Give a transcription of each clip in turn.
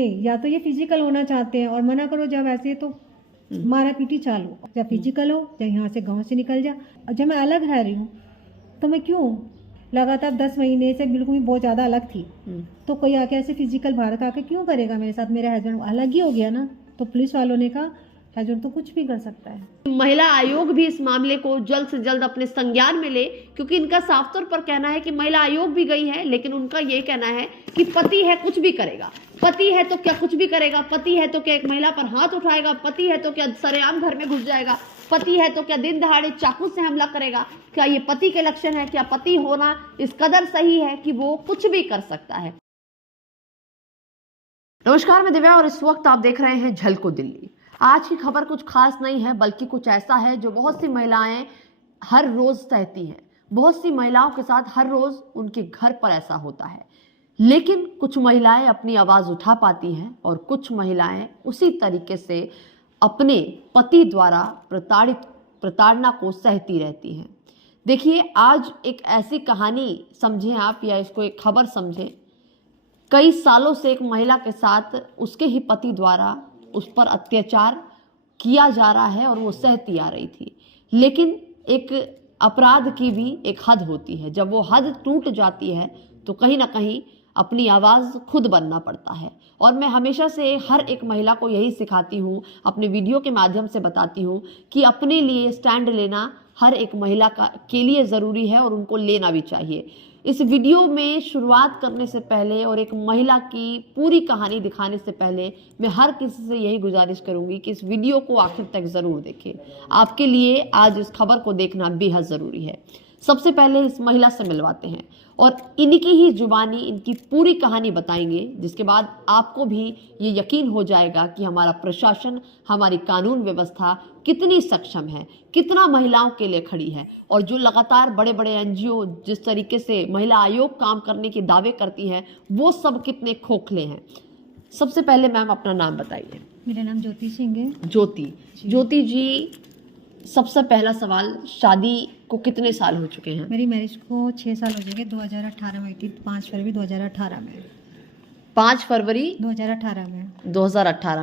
नहीं, या तो ये फिजिकल होना चाहते हैं और मना करो, जब ऐसे तो मारा पीटी चालू, जब फिजिकल हो या यहाँ से गांव से निकल जा। और जब मैं अलग रह रही हूँ तो मैं क्यों लगातार 10 महीने से बिल्कुल भी बहुत ज़्यादा अलग थी, तो कोई आके ऐसे फिजिकल भारत आके क्यों करेगा मेरे साथ? मेरे हस्बैंड अलग ही हो गया ना, तो पुलिस वालों ने कहा हस्बैंड तो कुछ भी कर सकता है। महिला आयोग भी इस मामले को जल्द से जल्द अपने संज्ञान में ले, क्योंकि इनका साफ तौर पर कहना है कि महिला आयोग भी गई है, लेकिन उनका ये कहना है कि पति है कुछ भी करेगा, पति है तो क्या कुछ भी करेगा, पति है तो क्या एक महिला पर हाथ उठाएगा, पति है तो क्या सरेआम घर में घुस जाएगा, पति है तो क्या दिन दहाड़े चाकू से हमला करेगा, क्या ये पति के लक्षण है? क्या पति होना इस कदर सही है कि वो कुछ भी कर सकता है? नमस्कार, मैं दिव्या और इस वक्त आप देख रहे हैं झलको दिल्ली। आज की खबर कुछ खास नहीं है, बल्कि कुछ ऐसा है जो बहुत सी महिलाएं हर रोज सहती हैं। बहुत सी महिलाओं के साथ हर रोज उनके घर पर ऐसा होता है, लेकिन कुछ महिलाएं अपनी आवाज उठा पाती हैं और कुछ महिलाएं उसी तरीके से अपने पति द्वारा प्रताड़ना को सहती रहती हैं। देखिए, आज एक ऐसी कहानी समझें आप, या इसको एक खबर समझें। कई सालों से एक महिला के साथ उसके ही पति द्वारा उस पर अत्याचार किया जा रहा है और वो सहती आ रही थी, लेकिन एक अपराध की भी एक हद होती है। जब वो हद टूट जाती है तो कहीं ना कहीं अपनी आवाज़ खुद बनना पड़ता है। और मैं हमेशा से हर एक महिला को यही सिखाती हूँ, अपने वीडियो के माध्यम से बताती हूँ कि अपने लिए स्टैंड लेना हर एक महिला के लिए ज़रूरी है और उनको लेना भी चाहिए। इस वीडियो में शुरुआत करने से पहले और एक महिला की पूरी कहानी दिखाने से पहले मैं हर किसी से यही गुजारिश करूंगी कि इस वीडियो को आखिर तक ज़रूर देखें। आपके लिए आज इस खबर को देखना बेहद ज़रूरी है। सबसे पहले इस महिला से मिलवाते हैं और इनकी ही जुबानी इनकी पूरी कहानी बताएंगे, जिसके बाद आपको भी ये यकीन हो जाएगा कि हमारा प्रशासन, हमारी कानून व्यवस्था कितनी सक्षम है, कितना महिलाओं के लिए खड़ी है। और जो लगातार बड़े बड़े एनजीओ जिस तरीके से महिला आयोग काम करने के दावे करती हैं, वो सब कितने खोखले हैं। सबसे पहले मैम अपना नाम बताइए। मेरा नाम ज्योति सिंह है। ज्योति जी, सबसे पहला सवाल, शादी को कितने साल हो चुके हैं? मेरी मैरिज को 6 साल हो जाएंगे। 2018 में हुई थी, 5 फरवरी 2018 में। 5 फरवरी 2018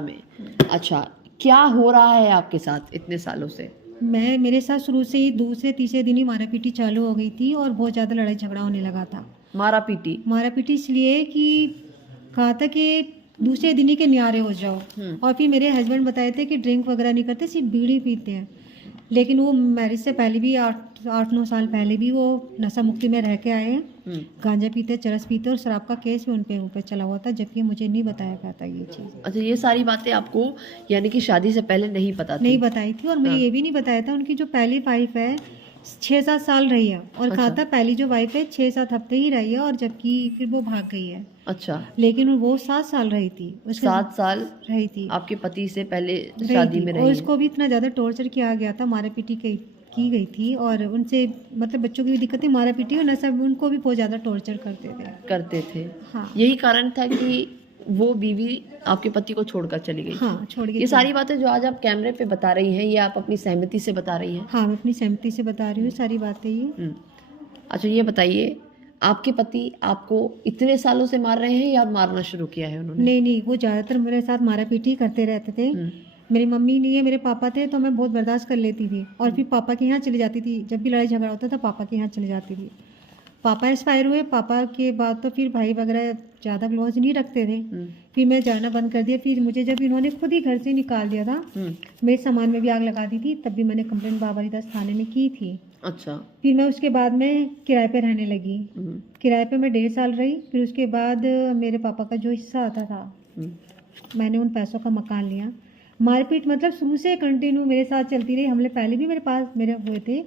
में। अच्छा, क्या हो रहा है आपके साथ इतने सालों से? मेरे साथ शुरू से ही दूसरे तीसरे दिन ही मारा पीटी चालू हो गई थी और बहुत ज़्यादा लड़ाई झगड़ा होने लगा था। मारा पीटी इसलिए कि कहा था कि दूसरे दिन ही के न्यारे हो जाओ। और फिर मेरे हस्बैंड बताए थे कि ड्रिंक वगैरह नहीं करते, सिर्फ बीड़ी पीते हैं। लेकिन वो मैरिज से पहले भी 8-9 साल पहले भी वो नशा मुक्ति में रह के आए हैं। गांजा पीते, चरस पीते और शराब का केस भी उन पे ऊपर चला हुआ था, जबकि मुझे नहीं बताया गया था ये चीज़। अच्छा, ये सारी बातें आपको यानी कि शादी से पहले नहीं पता थी? नहीं बताई थी। और मैं ये भी नहीं बताया था, उनकी जो पहली वाइफ है 6-7 साल रही है और कहा था पहली जो वाइफ है 6-7 हफ्ते ही रही है, और जबकि फिर वो भाग गई है। अच्छा, लेकिन वो 7 साल रही थी। 7 साल रही थी आपके पति से पहले शादी में रही। और उसको भी इतना ज़्यादा टॉर्चर किया गया था, मारा पीटी की गई थी, और उनसे मतलब बच्चों की भी दिक्कत थी, मारा पीटी और नशा, उनको भी बहुत ज़्यादा टॉर्चर करते थे। हाँ, यही कारण था कि वो बीवी आपके पति को छोड़कर चली गई। हाँ, छोड़ गई। ये सारी बातें जो आज आप कैमरे पे बता रही हैं, ये आप अपनी सहमति से बता रही हैं? हाँ, मैं अपनी सहमति से बता रही हूँ सारी बातें ये। अच्छा, ये बताइए, आपके पति आपको इतने सालों से मार रहे हैं या मारना शुरू किया है उन्होंने? नहीं, वो ज़्यादातर मेरे साथ मारा पीटी करते रहते थे। मेरी मम्मी नहीं है, मेरे पापा थे, तो मैं बहुत बर्दाश्त कर लेती थी और फिर पापा के यहाँ चली जाती थी। जब भी लड़ाई झगड़ा होता था पापा के यहाँ चली जाती थी। पापा एक्सपायर हुए, पापा के बाद तो फिर भाई वगैरह ज़्यादा क्लोज नहीं रखते थे। फिर मैं जाना बंद कर दिया। फिर मुझे जब इन्होंने खुद ही घर से निकाल दिया था, मेरे सामान में भी आग लगा दी थी, तब भी मैंने कंप्लेंट बाबरीदास थाने में की थी। अच्छा। फिर मैं उसके बाद में किराए पे रहने लगी। किराए पे मैं 1.5 साल रही। फिर उसके बाद मेरे पापा का जो हिस्सा आता था, मैंने उन पैसों का मकान लिया। मारपीट मतलब शुरू से कंटिन्यू मेरे साथ चलती रही। हमले पहले भी मेरे पास मेरे हुए थे,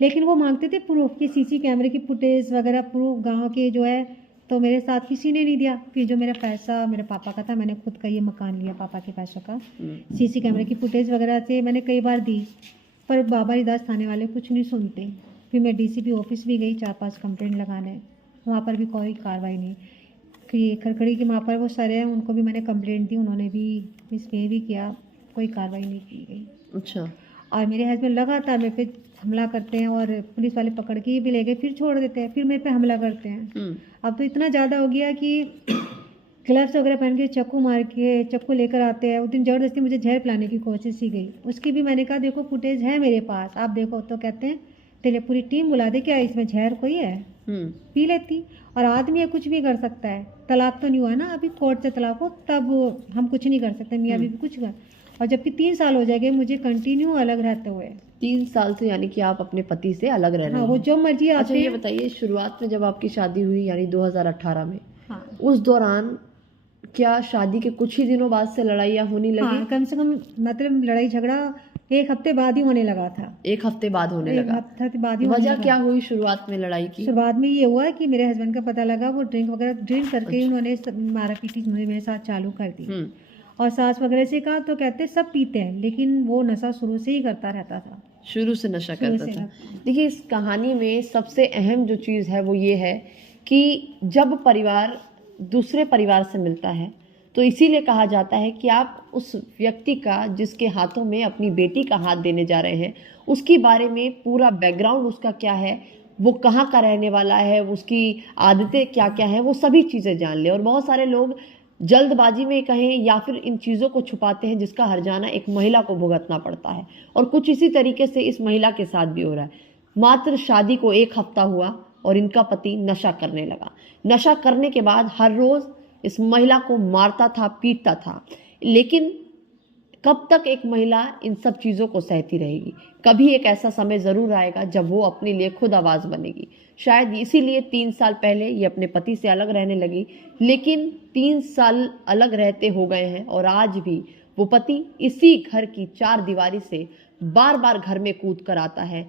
लेकिन वो मांगते थे प्रूफ की, सीसी कैमरे की फुटेज वगैरह, प्रूफ गांव के जो है, तो मेरे साथ किसी ने नहीं दिया। फिर जो मेरा पैसा मेरे पापा का था, मैंने खुद का ये मकान लिया पापा के पैसों का। सीसी कैमरे की फुटेज वगैरह से मैंने कई बार दी, पर बाबरीदास थाने वाले कुछ नहीं सुनते। फिर मैं डीसीपी ऑफिस भी गई 4-5 कंप्लेंट लगाने, वहाँ पर भी कोई कार्रवाई नहीं कि खड़खड़ी के वहाँ पर वो सर हैं, उनको भी मैंने कंप्लेंट दी, उन्होंने भी इस पे भी किया, कोई कार्रवाई नहीं की गई। अच्छा। और मेरे हस्बैंड लगातार मेरे पे हमला करते हैं और पुलिस वाले पकड़ के भी ले गए, फिर छोड़ देते हैं, फिर मेरे पे हमला करते हैं। अब तो इतना ज़्यादा हो गया कि ग्लव्स वगैरह पहन के चाकू मार के चाकू लेकर आते हैं। उस दिन ज़बरदस्ती मुझे जहर पिलाने की कोशिश की गई, उसकी भी मैंने कहा देखो फुटेज है मेरे पास, आप देखो। तो कहते हैं तेरे पूरी टीम बुला दे, क्या इसमें जहर कोई है, पी लेती। और आदमी है कुछ भी कर सकता है, तलाक तो नहीं हुआ ना अभी, कोर्ट से तलाक हो तब हम कुछ नहीं कर सकते, मियाँ बीवी कुछ कर। और जबकि 3 साल हो जाएंगे मुझे कंटिन्यू अलग रहते हुए। 3 साल से यानी कि आप अपने पति से अलग रह रहे हाँ, हैं। वो जो मर्जी अच्छा आते ये हैं। बताइए, शुरुआत में जब आपकी शादी हुई यानी 2018 में, हाँ उस दौरान क्या शादी के कुछ ही दिनों बाद से लड़ाइयाँ होने लगी? हाँ, कम से कम मतलब लड़ाई झगड़ा 1 हफ्ते बाद ही होने लगा था। 1 हफ्ते बाद होने 1 लगा। हफ्ते बाद ही होने वजह लगा। क्या हुई शुरुआत में लड़ाई की? शुरुआत में ये हुआ कि मेरे हस्बैंड का पता लगा, वो ड्रिंक करके उन्होंने मारा पीटी मेरे साथ चालू कर दी। और सास वगैरह से कहा तो कहते सब पीते हैं, लेकिन वो नशा शुरू से ही करता रहता था। शुरू से नशा शुरू करता से था। करता। देखिए इस कहानी में सबसे अहम जो चीज़ है वो ये है कि जब परिवार दूसरे परिवार से मिलता है तो इसीलिए कहा जाता है कि आप उस व्यक्ति का जिसके हाथों में अपनी बेटी का हाथ देने जा रहे हैं उसके बारे में पूरा बैकग्राउंड उसका क्या है, वो कहाँ का रहने वाला है, उसकी आदतें क्या क्या हैं, वो सभी चीज़ें जान ले। और बहुत सारे लोग जल्दबाजी में कहें या फिर इन चीज़ों को छुपाते हैं जिसका हर्जाना एक महिला को भुगतना पड़ता है। और कुछ इसी तरीके से इस महिला के साथ भी हो रहा है। मात्र शादी को 1 हफ्ता हुआ और इनका पति नशा करने लगा। नशा करने के बाद हर रोज़ इस महिला को मारता था, पीटता था। लेकिन कब तक एक महिला इन सब चीज़ों को सहती रहेगी? कभी एक ऐसा समय ज़रूर आएगा जब वो अपने लिए खुद आवाज़ बनेगी। शायद इसीलिए 3 साल पहले ये अपने पति से अलग रहने लगी, लेकिन 3 साल अलग रहते हो गए हैं और आज भी वो पति इसी घर की 4 दीवारी से बार बार घर में कूद कर आता है,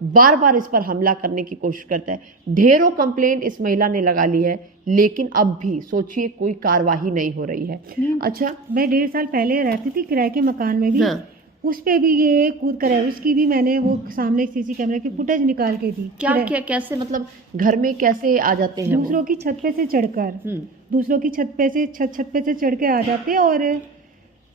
बार बार इस पर हमला करने की कोशिश करता है। ढेरों कंप्लेंट इस महिला ने लगा ली है, लेकिन अब भी सोचिए कोई कार्रवाई नहीं हो रही है। अच्छा, मैं 1.5 साल पहले रहती थी किराए के मकान में भी। हाँ। उस पे भी ये कूद कर है, उसकी भी मैंने वो सामने सीसी कैमरे की फुटेज निकाल के दी। क्या कैसे, मतलब घर में कैसे आ जाते हैं वो? दूसरों की छत पे से चढ़कर, दूसरों की छत पे से चढ़ के आ जाते हैं। और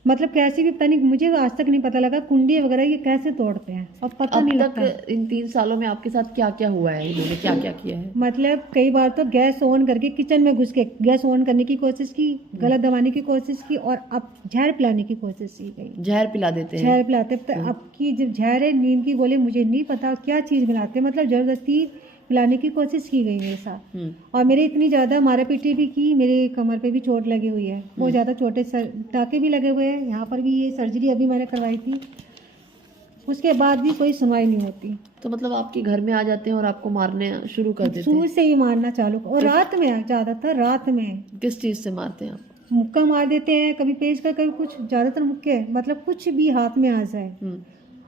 मतलब कैसे भी पता नहीं, मुझे आज तक नहीं पता लगा कुंडी वगैरह ये कैसे तोड़ते हैं, और पता नहीं लगता। अब तक इन 3 सालों में आपके साथ क्या क्या हुआ है, इन्होंने क्या क्या किया है? मतलब कई बार तो गैस ऑन करके किचन में घुस के गैस ऑन करने की कोशिश की, गला दबाने की कोशिश की, और अब जहर पिलाने की कोशिश की गई। जहर पिला देते हैं? जहर पिलाते, अब की जब जहर है नींद की गोली, मुझे नहीं पता क्या चीज़ मिलाते, मतलब जबरदस्ती पिलाने की कोशिश की गई मेरे साथ। और मेरे इतनी ज़्यादा मारा पीटी भी की, मेरे कमर पे भी चोट लगी हुई है, बहुत ज़्यादा छोटे टाँके भी लगे हुए हैं, यहाँ पर भी ये सर्जरी अभी मैंने करवाई थी, उसके बाद भी कोई सुनवाई नहीं होती। तो मतलब आपके घर में आ जाते हैं और आपको मारने शुरू कर देते हैं? शुरू से ही मारना चालू, और रात में, ज़्यादातर रात में। किस चीज़ से मारते हैं आप? मुक्का मार देते हैं, कभी पेच कर, कभी कुछ, ज़्यादातर मुक्के, मतलब कुछ भी हाथ में आ जाए।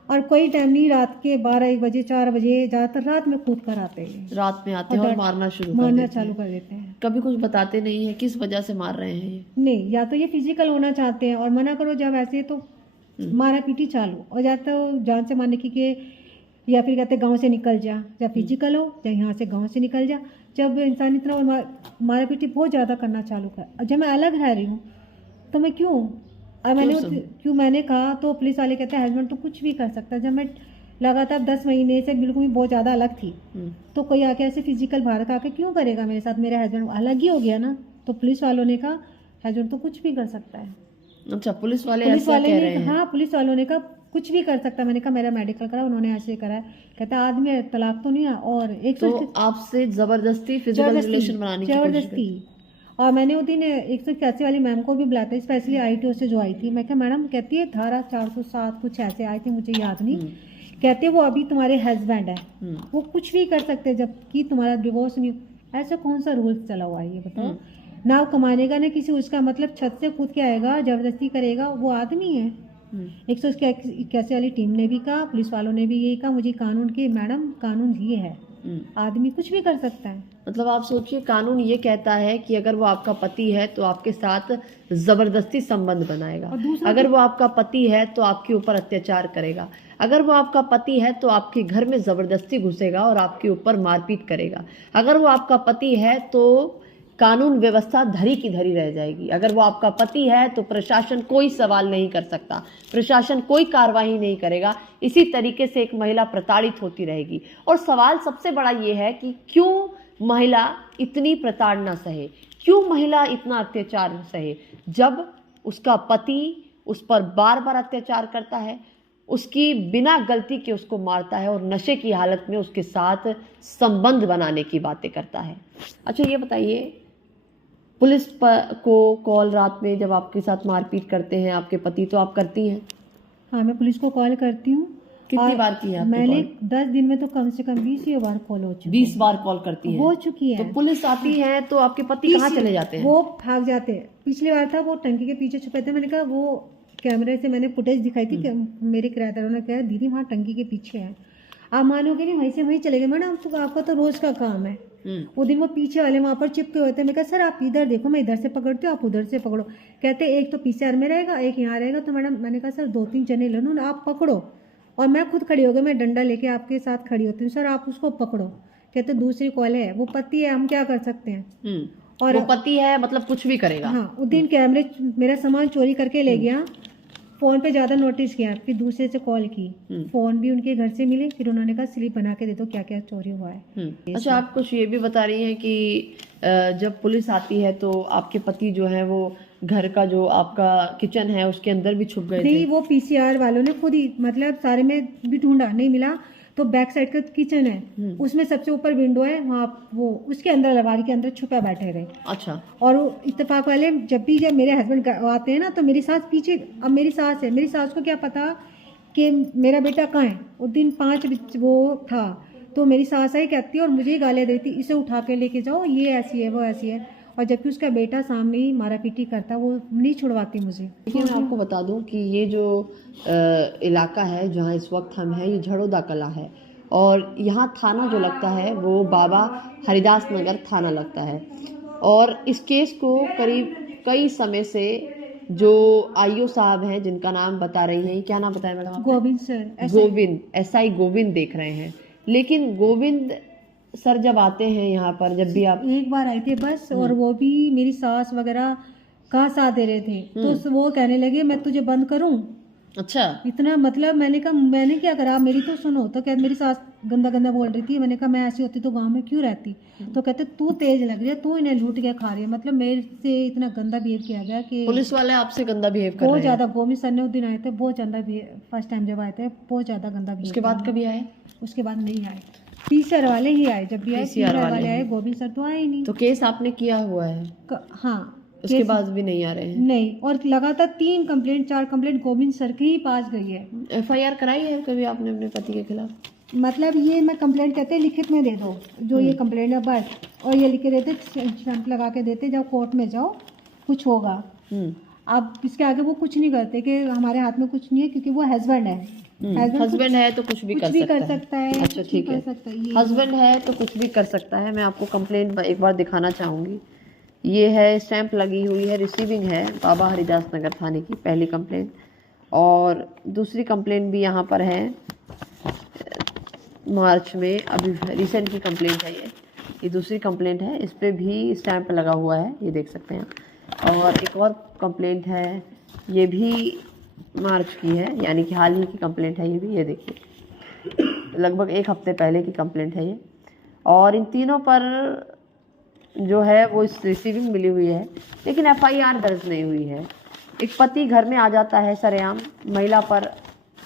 और कोई टाइम नहीं, रात के 12-1 बजे 4 बजे, ज़्यादातर रात में कूद कर आते हैं, रात में आते हैं और मारना चालू कर देते हैं। कभी कुछ बताते नहीं है किस वजह से मार रहे हैं ये? नहीं, या तो ये फिजिकल होना चाहते हैं, और मना करो जब ऐसे तो मारा पीटी चालू हो जाता है, जान से मारने की के, या फिर कहते गांव से निकल जा, जब फिजिकल हो या यहाँ से गांव से निकल जा। जब इंसान इतना मारा पीटी बहुत ज़्यादा करना चालू कर, और जब मैं अलग रह रही हूँ तो मैं क्यों, और मैंने कहा तो पुलिस वाले कहते हैं हस्बैंड तो कुछ भी कर सकता है। जब मैं लगातार 10 महीने से बिल्कुल भी बहुत ज़्यादा अलग थी, तो कोई आके ऐसे फिजिकल भारत आके क्यों करेगा मेरे साथ? मेरे हस्बैंड अलग ही हो गया ना, तो पुलिस वालों ने कहा हस्बैंड तो कुछ भी कर सकता है। अच्छा, पुलिस वाले ऐसा कह रहे हैं? हाँ, पुलिस वालों ने कहा कुछ भी कर सकता है। मैंने कहा मेरा मेडिकल करा, उन्होंने ऐसे करा। कहता आदमी है, तलाक तो नहीं है। और एक तो आपसे जबरदस्ती फिजिकल रिलेशन बनाने की कोशिश की? और मैंने उस दिन 181 वाली मैम को भी बुलाया था, स्पेशली ITO से जो आई थी। मैं कहा मैडम, कहती है धारा 407 कुछ ऐसे आई थी, मुझे याद नहीं। कहते वो अभी तुम्हारे हस्बैंड है, वो कुछ भी कर सकते हैं जबकि तुम्हारा डिवोर्स नहीं। ऐसा कौन सा रूल्स चला हुआ है ये बताओ? ना कमाने का ना किसी, उसका मतलब छत से कूद के आएगा, जबरदस्ती करेगा, वो आदमी है। 181 वाली टीम ने भी कहा, पुलिस वालों ने भी यही कहा, मुझे कानून की, मैडम कानून ये है, आदमी कुछ भी कर सकता है। मतलब आप सोचिए, कानून ये कहता है कि अगर वो आपका पति है तो आपके साथ जबरदस्ती संबंध बनाएगा, अगर वो आपका पति है तो आपके ऊपर अत्याचार करेगा, अगर वो आपका पति है तो आपके घर में जबरदस्ती घुसेगा और आपके ऊपर मारपीट करेगा, अगर वो आपका पति है तो कानून व्यवस्था धरी की धरी रह जाएगी, अगर वो आपका पति है तो प्रशासन कोई सवाल नहीं कर सकता, प्रशासन कोई कार्रवाई नहीं करेगा। इसी तरीके से एक महिला प्रताड़ित होती रहेगी। और सवाल सबसे बड़ा ये है कि क्यों महिला इतनी प्रताड़ना सहे, क्यों महिला इतना अत्याचार सहे जब उसका पति उस पर बार बार अत्याचार करता है, उसकी बिना गलती के उसको मारता है और नशे की हालत में उसके साथ संबंध बनाने की बातें करता है। अच्छा ये बताइए, पुलिस को कॉल रात में जब आपके साथ मारपीट करते हैं आपके पति तो आप करती हैं? हाँ, मैं पुलिस को कॉल करती हूँ। कितनी बार की है आपने मैंने कॉल? 10 दिन में तो कम से कम 20 बार कॉल हो चुकी 20 बार कॉल करती है? हो चुकी है। तो पुलिस आती है तो आपके पति कहाँ चले जाते हैं? वो भाग जाते हैं। पिछली बार था वो टंकी के पीछे छुपे थे, मैंने कहा वो कैमरे से मैंने फुटेज दिखाई थी कि मेरे किराएदारों ने कहा दीदी वहाँ टंकी के पीछे है। आप मानोगे नहीं, वहीं से वहीं चले गए। मैडम तो आपका तो रोज का काम है। वो दिन वो पीछे वाले वहाँ पर चिपके हुए थे। मैं कहा सर आप इधर देखो, मैं इधर से पकड़ती हूँ, आप उधर से पकड़ो। कहते एक तो पीसीआर में रहेगा, एक यहाँ रहेगा। तो मैडम मैंने कहा सर 2-3 जने ले लो ना, आप पकड़ो और मैं खुद खड़ी हो गई, मैं डंडा लेके आपके साथ खड़ी होती हूँ, सर आप उसको पकड़ो। कहते दूसरी कॉल है, वो पति है, हम क्या कर सकते हैं। और वो पति है मतलब कुछ भी करेगा। हाँ, उस दिन कैमरे मेरा सामान चोरी करके ले गया। फोन पे ज्यादा नोटिस किया, फिर दूसरे से कॉल की, फोन भी उनके घर से मिले। फिर उन्होंने कहा स्लिप बना के दे दो क्या क्या चोरी हुआ है। अच्छा, आप कुछ ये भी बता रही हैं कि जब पुलिस आती है तो आपके पति जो है वो घर का जो आपका किचन है उसके अंदर भी छुप गए थे? नहीं, वो पीसीआर वालों ने खुद ही मतलब सारे में भी ढूंढा, नहीं मिला। तो बैक साइड का किचन है, उसमें सबसे ऊपर विंडो है, वहाँ वो उसके अंदर अलमारी के अंदर छुपा बैठे रहे। अच्छा। और वो इत्तेफाक वाले जब मेरे हस्बैंड आते हैं ना तो मेरी सास पीछे, अब मेरी सास है, मेरी सास को क्या पता कि मेरा बेटा कहाँ है। उस दिन 5 वो था तो मेरी सास आई कहती और मुझे गालियाँ देती, इसे उठा के लेके जाओ, ये ऐसी है वो ऐसी है। और जबकि उसका बेटा सामने ही मारा पीटी करता, वो नहीं छुड़वाती मुझे। देखिए मैं आपको बता दूं कि ये जो इलाका है जहाँ इस वक्त हम हैं ये झड़ोदा कला है और यहाँ थाना जो लगता है वो बाबा हरिदास नगर थाना लगता है। और इस केस को करीब कई समय से जो आईओ साहब हैं जिनका नाम बता रही हैं, क्या नाम बताया मैडम आपने? गोविंद सर, गोविंद, एसआई गोविंद देख रहे हैं। लेकिन गोविंद सर जब आते हैं यहाँ पर, जब भी आप एक बार आए थे बस, और वो भी मेरी सास वगैरह का साथ दे रहे थे। तो वो कहने लगे मैं तुझे बंद करूं। अच्छा। इतना मतलब मैंने कहा मैंने क्या करा, आप मेरी तो सुनो। तो कहते मेरी सास गंदा गंदा बोल रही थी। मैंने कहा मैं ऐसी होती तो गांव में क्यों रहती। तो कहते तू तेज लग रही है, तू इन्हें लूट के खा रही है। मतलब मेरे से इतना गंदा बिहेव किया गया कि पुलिस वाले आपसे गंदा बिहेव कर बहुत रहे हैं? ज्यादा। गोविंद सर ने उस दिन आए थे, बहुत ज्यादा फर्स्ट टाइम जब आए थे बहुत ज्यादा गंदा बिहेव। उसके बाद कभी आए? उसके बाद नहीं आए, पीसीआर वाले ही आए। जब भी आए पीसीआर वाले आए, गोविंद सर तो आए ही नहीं। तो केस आपने किया हुआ है? हाँ, उसके बाद भी नहीं आ रहे हैं? नहीं, और लगातार 3 कंप्लेंट 4 कंप्लेंट गोविंद सर के ही पास गई है। एफआईआर कराई है कभी आपने अपने पति के खिलाफ? मतलब ये मैं कंप्लेंट कहते हैं लिखित में दे दो, जो ये कंप्लेंट है बस, और ये लिख के देते, स्टैंप लगा के देते, जब कोर्ट में जाओ कुछ होगा। अब इसके आगे वो कुछ नहीं करते कि हमारे हाथ में कुछ नहीं है, क्योंकि वो हस्बैंड है। हस्बैंड है तो कुछ भी कर सकता है। अच्छा ठीक है, हस्बैंड है तो कुछ भी कर सकता है। मैं आपको कंप्लेंट एक बार दिखाना चाहूँगी। ये है, स्टैंप लगी हुई है, रिसीविंग है बाबा हरिदास नगर थाने की, पहली कंप्लेंट। और दूसरी कंप्लेंट भी यहाँ पर है, मार्च में अभी रिसेंट की कंप्लेंट है। ये दूसरी कंप्लेंट है, इस पर भी स्टैंप लगा हुआ है, ये देख सकते हैं। और एक और कंप्लेंट है, ये भी मार्च की है, यानी कि हाल ही की कंप्लेंट है ये भी। ये देखिए लगभग 1 हफ्ते पहले की कंप्लेंट है ये। और इन तीनों पर जो है वो इस रिसीविंग मिली हुई है, लेकिन एफआईआर दर्ज नहीं हुई है। एक पति घर में आ जाता है सरेआम, महिला पर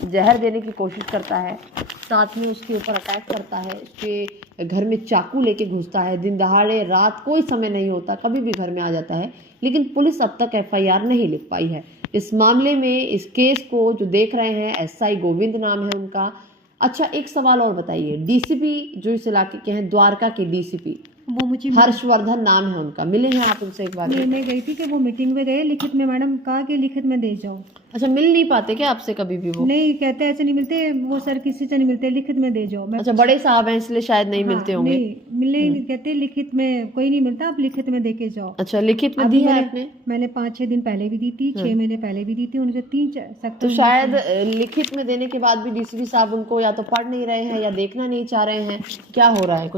जहर देने की कोशिश करता है, साथ में उसके ऊपर अटैक करता है, उसके घर में चाकू लेके घुसता है, दिन दहाड़े, रात, कोई समय नहीं होता, कभी भी घर में आ जाता है। लेकिन पुलिस अब तक एफआईआर नहीं लिख पाई है इस मामले में। इस केस को जो देख रहे हैं, एसआई गोविंद नाम है उनका। अच्छा, एक सवाल और बताइए, डीसीपी जो इस इलाके के हैं, द्वारका के डीसीपी वो मुझे हर्षवर्धन नाम है उनका, मिले हैं आप उनसे एक बार? मैं गई थी कि वो मीटिंग में गए, लिखित में मैडम कहा कि लिखित में दे जाओ। अच्छा, मिल नहीं पाते क्या आपसे कभी भी वो? नहीं, कहते ऐसे नहीं मिलते वो सर, किसी से नहीं मिलते, लिखित में दे जाओ। अच्छा, बड़े साहब हैं इसलिए शायद नहीं मिलते होंगे। नहीं मिलने कहते लिखित में कोई नहीं मिलता, आप लिखित में दे के जाओ। अच्छा, लिखित में दी है आपने? मैंने 5-6 दिन पहले भी दी थी, 6 महीने पहले भी दी थी, उनके 3 सेक्टर। तो शायद लिखित में देने के बाद भी डीसीपी साहब उनको या तो पढ़ नहीं रहे हैं या देखना नहीं चाह रहे हैं, क्या हो रहा है?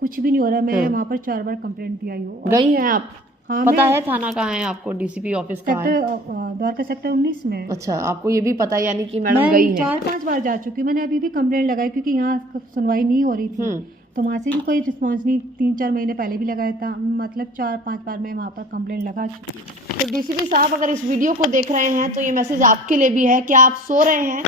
कुछ भी नहीं हो रहा। मैं वहाँ पर 4 बार कंप्लेंट दिया हूँ। गई हैं आप? हाँ, पता है थाना कहाँ है आपको, डीसीपी ऑफिस कहाँ है? द्वारका सेक्टर 19 में। अच्छा, आपको ये भी पता है, यानी कि मैडम गई है? 4-5 बार जा चुकी। मैंने अभी भी कंप्लेंट लगाई क्योंकि यहाँ सुनवाई नहीं हो रही थी। तो वहाँ से भी कोई रिस्पॉन्स नहीं। 3-4 महीने पहले भी लगाया था, मतलब 4-5 बार मैं वहाँ पर कंप्लेंट लगा चुकी हूँ। तो डीसीपी साहब अगर इस वीडियो को देख रहे हैं तो ये मैसेज आपके लिए भी है। क्या आप सो रहे हैं?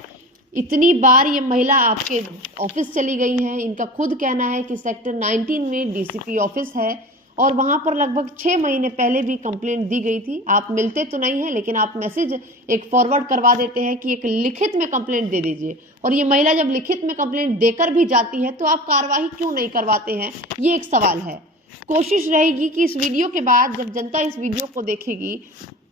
इतनी बार ये महिला आपके ऑफिस चली गई हैं। इनका खुद कहना है कि सेक्टर 19 में डीसीपी ऑफिस है और वहां पर लगभग 6 महीने पहले भी कंप्लेंट दी गई थी। आप मिलते तो नहीं है, लेकिन आप मैसेज एक फॉरवर्ड करवा देते हैं कि एक लिखित में कंप्लेंट दे दीजिए। और ये महिला जब लिखित में कंप्लेंट देकर भी जाती है तो आप कार्रवाई क्यों नहीं करवाते हैं, ये एक सवाल है। कोशिश रहेगी कि इस वीडियो के बाद जब जनता इस वीडियो को देखेगी,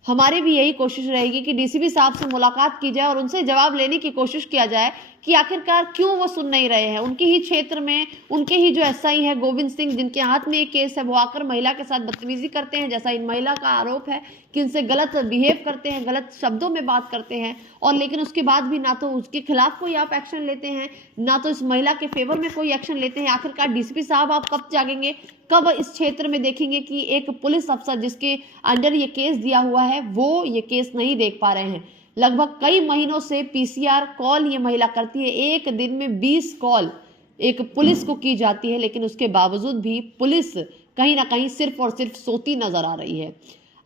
हमारी भी यही कोशिश रहेगी कि डीसीपी साहब से मुलाकात की जाए और उनसे जवाब लेने की कोशिश किया जाए कि आखिरकार क्यों वो सुन नहीं रहे हैं। उनके ही क्षेत्र में उनके ही जो एसआई है गोविंद सिंह, जिनके हाथ में एक केस है, वो आकर महिला के साथ बदतमीजी करते हैं, जैसा इन महिला का आरोप है कि इनसे गलत बिहेव करते हैं, गलत शब्दों में बात करते हैं। और लेकिन उसके बाद भी ना तो उसके खिलाफ कोई आप एक्शन लेते हैं, ना तो इस महिला के फेवर में कोई एक्शन लेते हैं। आखिरकार डीसीपी साहब आप कब जागेंगे, कब इस क्षेत्र में देखेंगे कि एक पुलिस अफसर जिसके अंडर ये केस दिया हुआ है वो ये केस नहीं देख पा रहे हैं। लगभग कई महीनों से पीसीआर कॉल ये महिला करती है, एक दिन में 20 कॉल एक पुलिस को की जाती है, लेकिन उसके बावजूद भी पुलिस कहीं ना कहीं सिर्फ और सिर्फ सोती नजर आ रही है।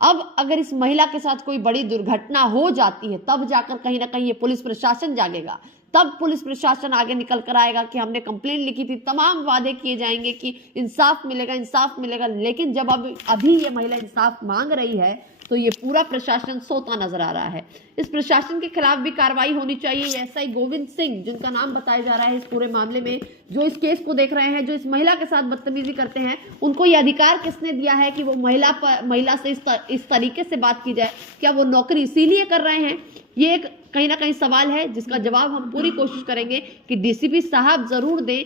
अब अगर इस महिला के साथ कोई बड़ी दुर्घटना हो जाती है तब जाकर कहीं ना कहीं ये पुलिस प्रशासन जागेगा, तब पुलिस प्रशासन आगे निकल कर आएगा कि हमने कंप्लेंट लिखी थी, तमाम वादे किए जाएंगे कि इंसाफ मिलेगा, इंसाफ मिलेगा। लेकिन जब अभी ये महिला इंसाफ मांग रही है तो ये पूरा प्रशासन सोता नजर आ रहा है। इस प्रशासन के खिलाफ भी कार्रवाई होनी चाहिए। एसआई गोविंद सिंह, जिनका नाम बताया जा रहा है इस पूरे मामले में, जो इस केस को देख रहे हैं, जो इस महिला के साथ बदतमीजी करते हैं, उनको ये अधिकार किसने दिया है कि वो महिला से इस तरीके से बात की जाए? क्या वो नौकरी इसीलिए कर रहे हैं? ये एक कहीं ना कहीं सवाल है जिसका जवाब हम पूरी कोशिश करेंगे कि डीसीपी साहब जरूर दें।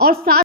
और साथ